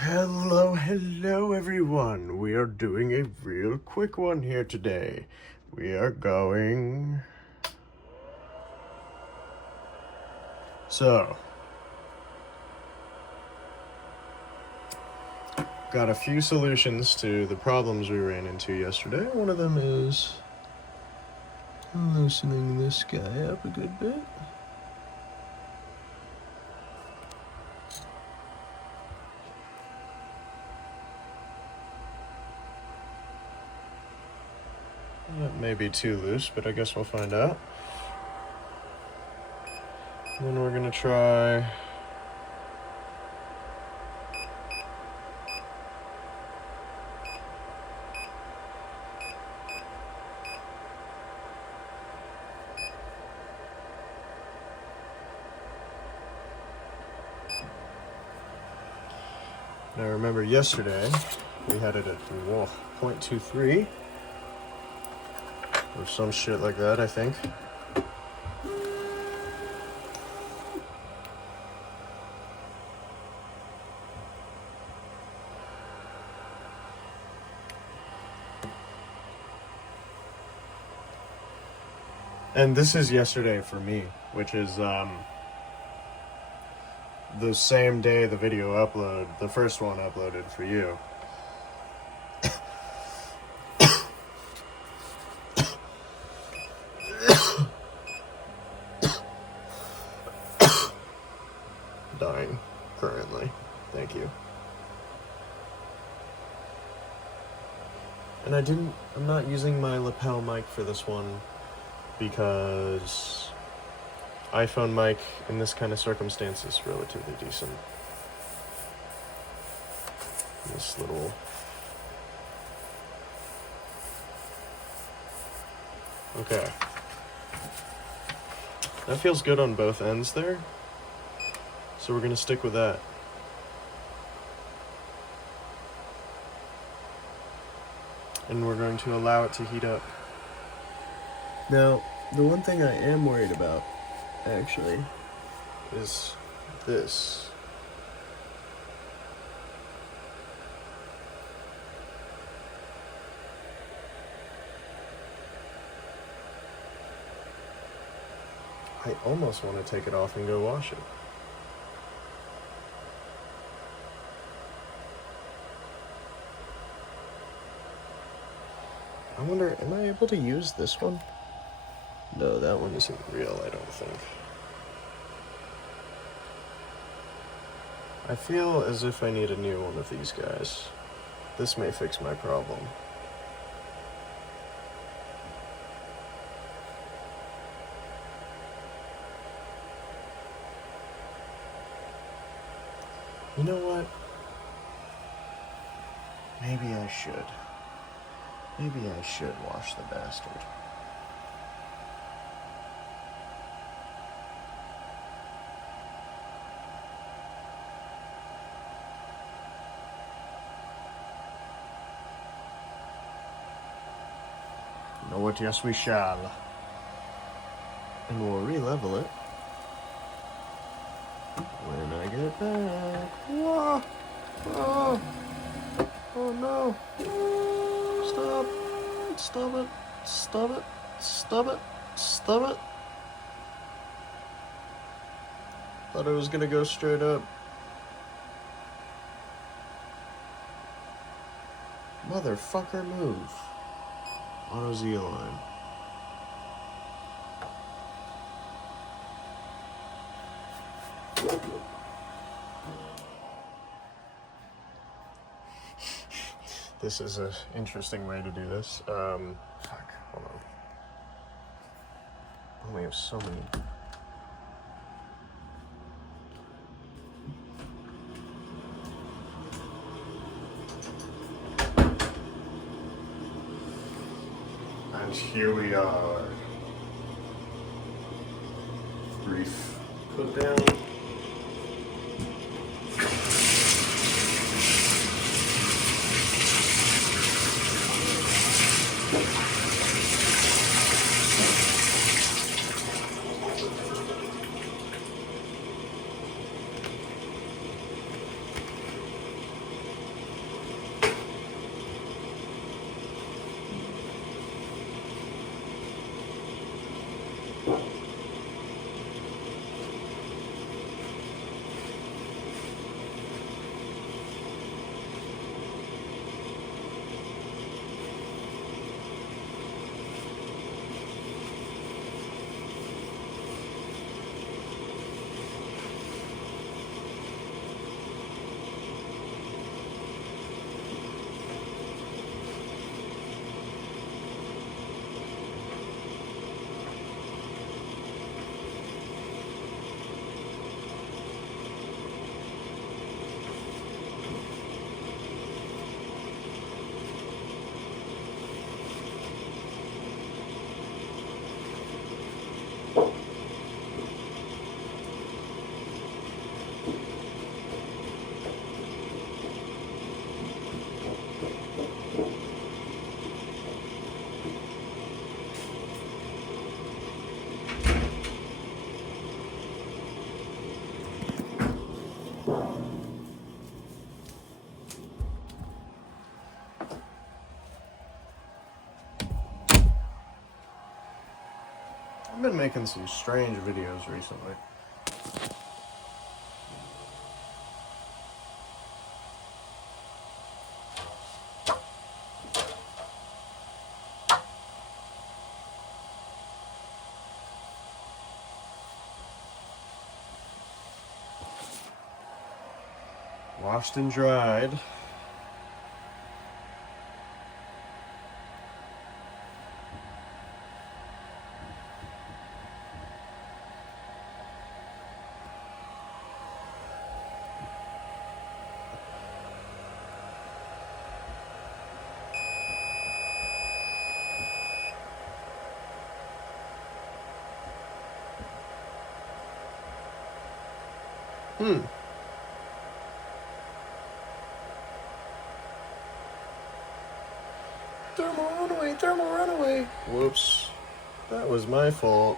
Hello everyone. We are doing a real quick one here today. We are going... got a few solutions to the problems we ran into yesterday. One of them is loosening this guy up a good bit. That may be too loose, but I guess we'll find out. Then we're gonna try now remember yesterday we had it at 0.23 or some shit like that, I think. And this is yesterday for me, which is the same day the video the first one uploaded for you. Dying currently. Thank you. And I'm not using my lapel mic for this one because iPhone mic in this kind of circumstance is relatively decent. This little... Okay. That feels good on both ends there. So we're going to stick with that. And we're going to allow it to heat up. Now, the one thing I am worried about, actually, is this. I almost want to take it off and go wash it. I wonder, am I able to use this one? No, that one isn't real, I don't think. I feel as if I need a new one of these guys. This may fix my problem. You know what? Maybe I should. Maybe I should wash the bastard. You know what? Yes, we shall. And we'll re-level it when I get back. Whoa! Oh! Oh no! Stop! Stop it! Stop it! Stop it! Stop it! Thought it was gonna go straight up. Motherfucker, move. Auto Z line. This is an interesting way to do this. Fuck, hold on. Oh, we have so many. And here we are. Brief put down. I've been making some strange videos recently. Washed and dried. Thermal runaway, thermal runaway. Whoops. That was my fault.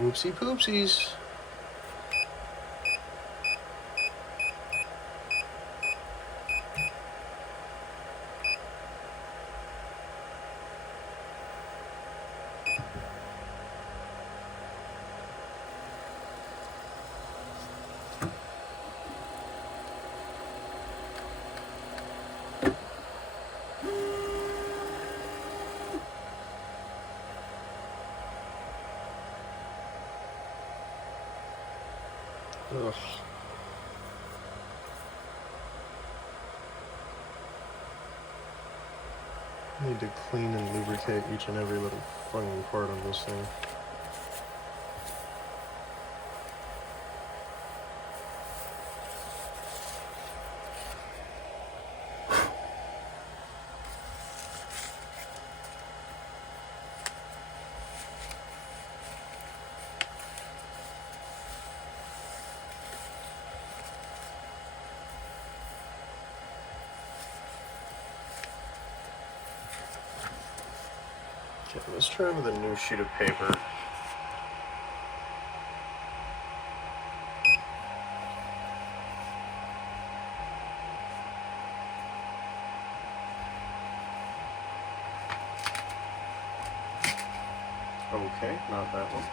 Oopsie poopsies. Ugh. Need to clean and lubricate each and every little fucking part of this thing. Okay, let's try with a new sheet of paper. Okay, not that one.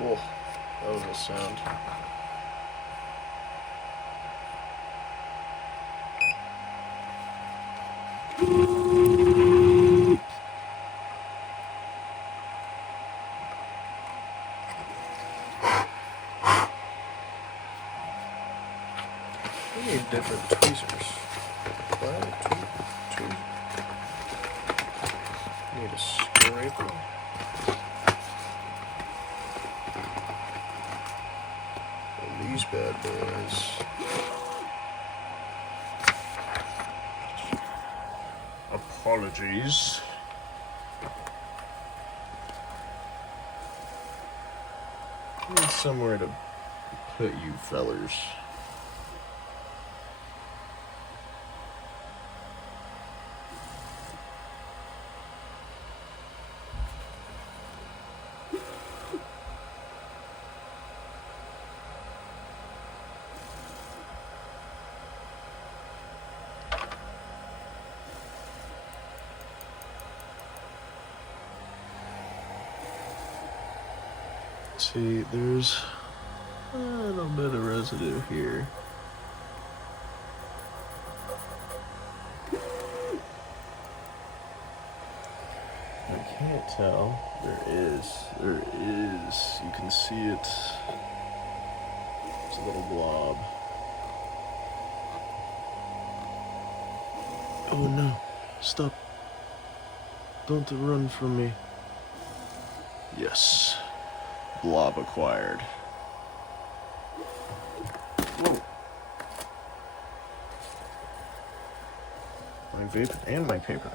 Whoa, that was a sound. We need different tweezers. Need a scraper. And these bad boys. Apologies. Need somewhere to put you fellers. See, there's a little bit of residue here. I can't tell. There is. You can see it. It's a little blob. Oh no. Stop. Don't run from me. Yes. Blob acquired. Whoa. my vape and my paper.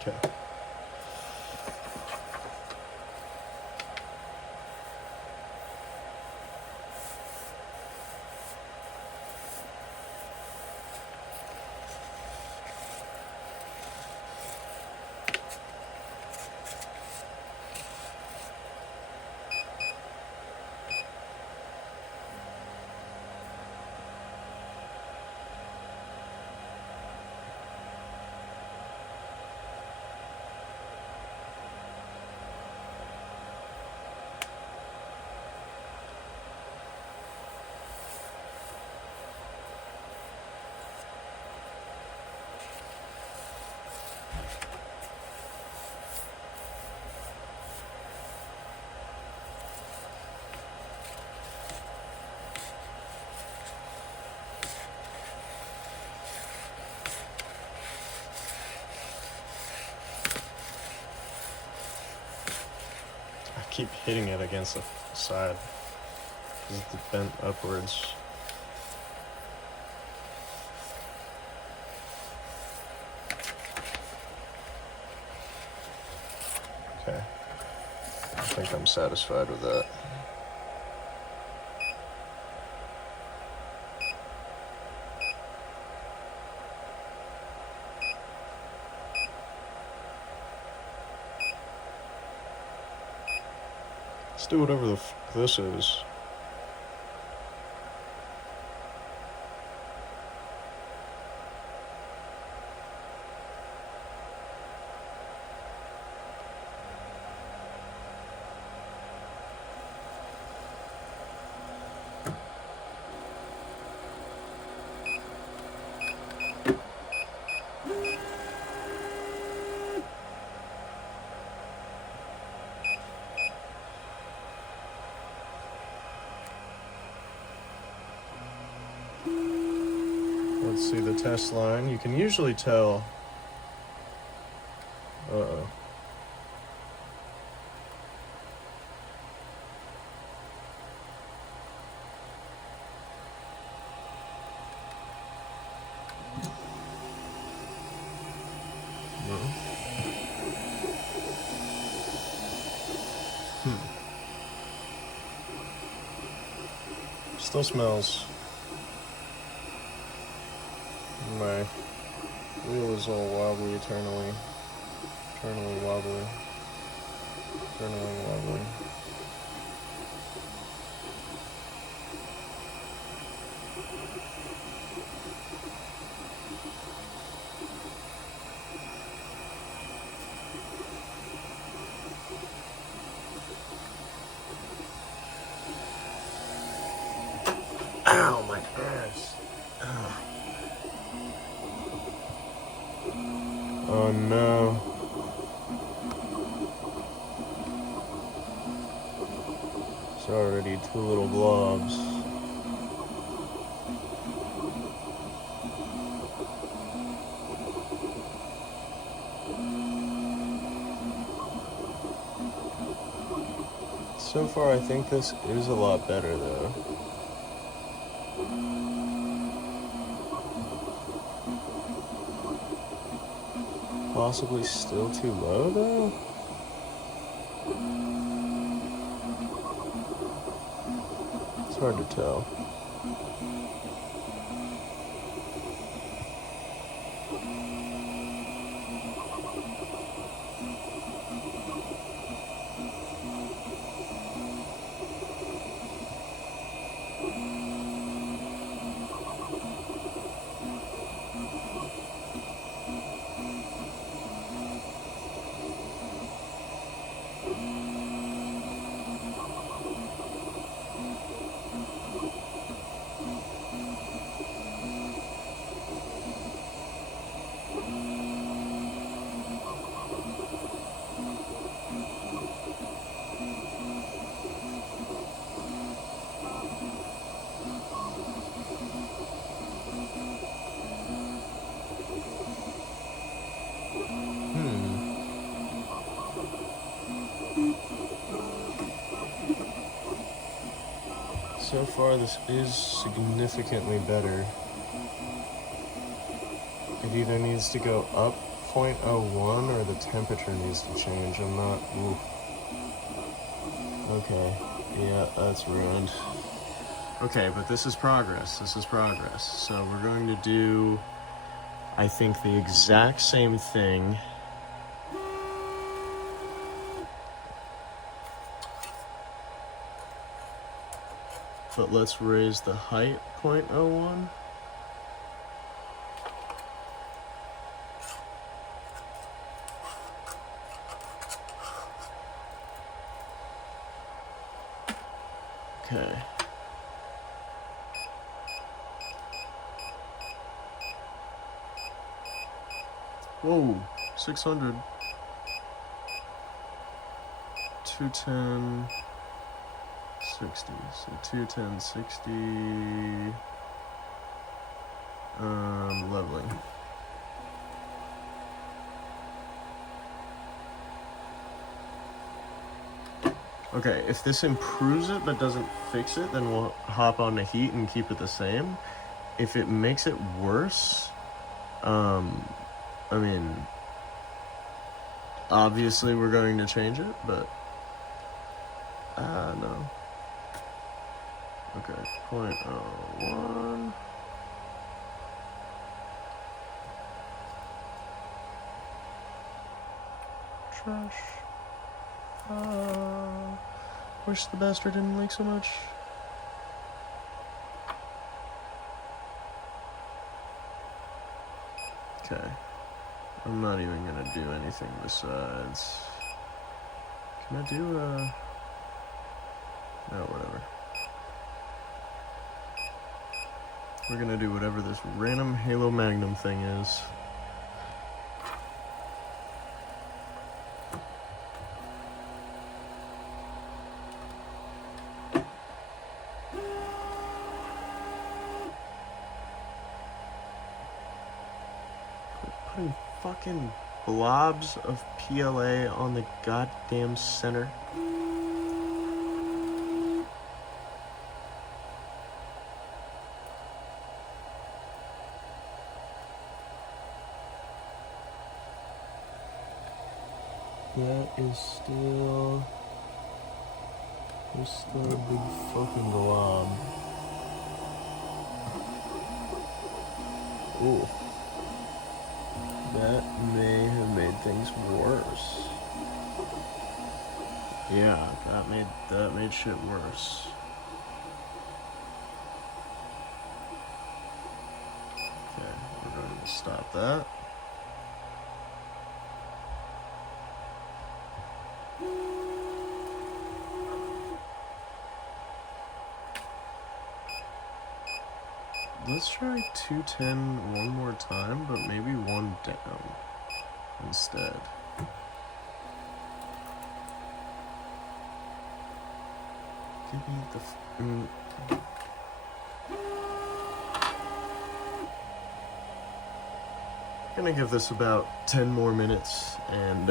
Okay. I keep hitting it against the side because it's bent upwards. Okay, I think I'm satisfied with that. Let's do whatever the f this is. Let's see the test line. You can usually tell. Uh-oh. No. Still smells. My wheel is all wobbly, eternally wobbly, eternally wobbly. Ow, my ass. Ugh. Oh no. It's already 2 little blobs. So far, I think this is a lot better though. Possibly still too low though? It's hard to tell. So far, this is significantly better. It either needs to go up 0.01 or the temperature needs to change. I'm not... Ooh. Okay. Yeah, that's ruined. Okay, but this is progress. This is progress. So we're going to do, I think, the exact same thing. But let's raise the height 0.01. Okay. Whoa, 600. 210, 60. So 210, 60. Leveling. Okay, if this improves it but doesn't fix it, then we'll hop on to heat and keep it the same. If it makes it worse, I mean, obviously we're going to change it, but, no. Okay, 0.01. Trash. Wish the bastard didn't leak so much. Okay. I'm not even gonna do anything besides... Can I do, no, whatever. We're gonna do whatever this random Halo Magnum thing is. Putting fucking blobs of PLA on the goddamn center. That is still... There's still a big fucking blob. Ooh. That may have made things worse. Yeah, that made shit worse. Okay, we're going to stop that. Let's try 210 one more time, but maybe one down instead. Give me the... I'm gonna give this about 10 more minutes, and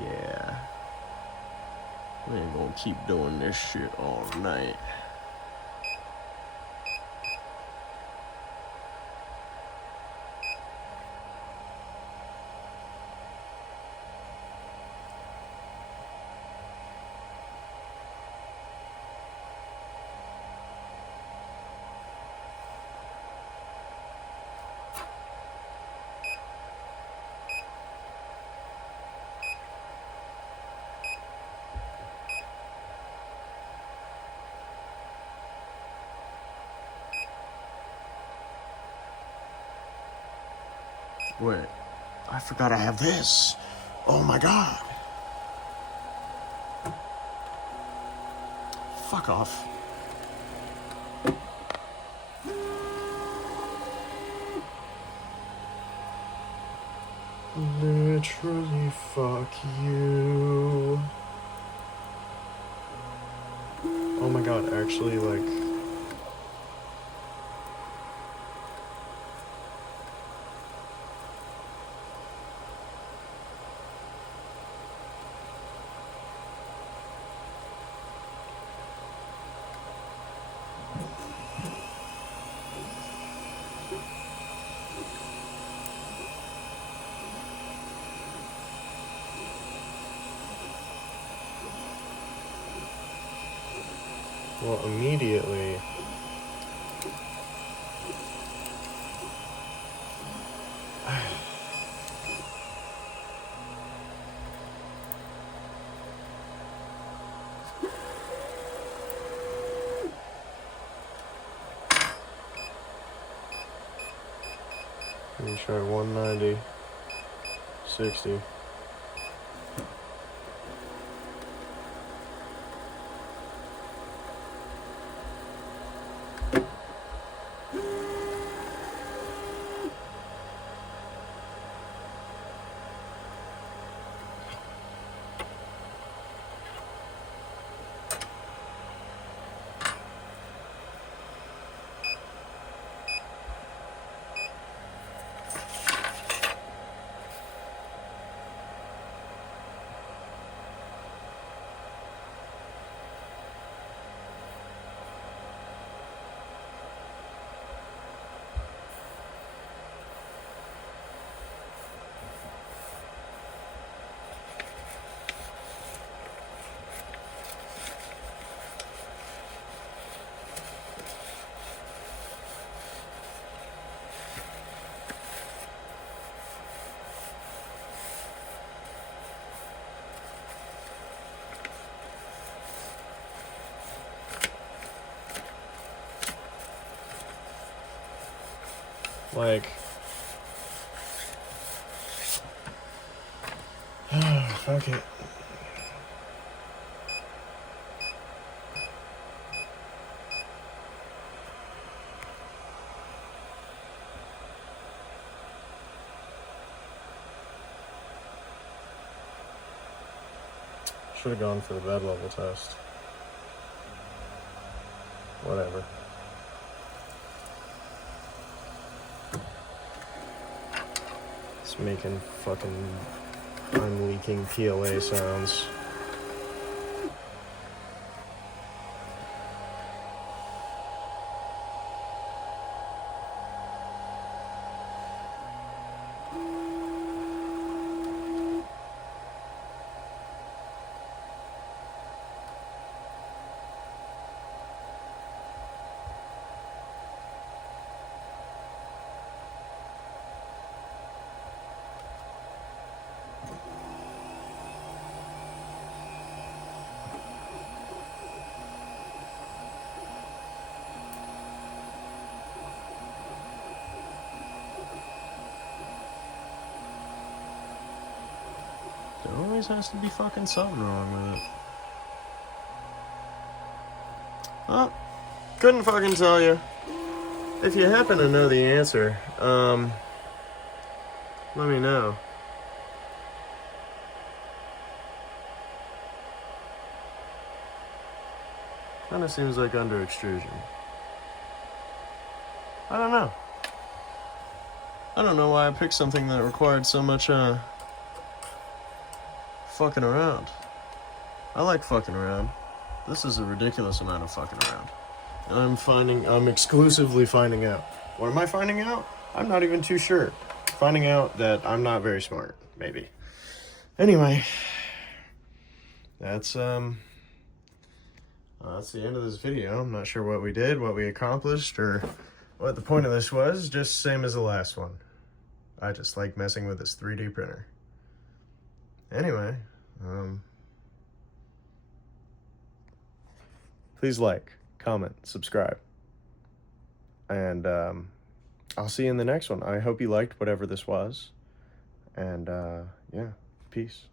yeah. We ain't gonna keep doing this shit all night. Wait, I forgot I have this. Oh my god. Fuck off. Literally, fuck you. Oh my god, actually, like... will immediately let me try 190, 60. Like, fuck it. Should have gone for the bed level test. Whatever. It's making fucking unleaking PLA sounds. There always has to be fucking something wrong with it. Oh, couldn't fucking tell you. If you happen to know the answer, let me know. Kinda seems like under extrusion. I don't know. I don't know why I picked something that required so much, fucking around. I like fucking around. This is a ridiculous amount of fucking around. And I'm exclusively finding out. What am I finding out? I'm not even too sure. Finding out that I'm not very smart, maybe. Anyway, that's the end of this video. I'm not sure what we did, what we accomplished, or what the point of this was. Just same as the last one. I just like messing with this 3D printer. Anyway, please like, comment, subscribe. And I'll see you in the next one. I hope you liked whatever this was. And yeah, peace.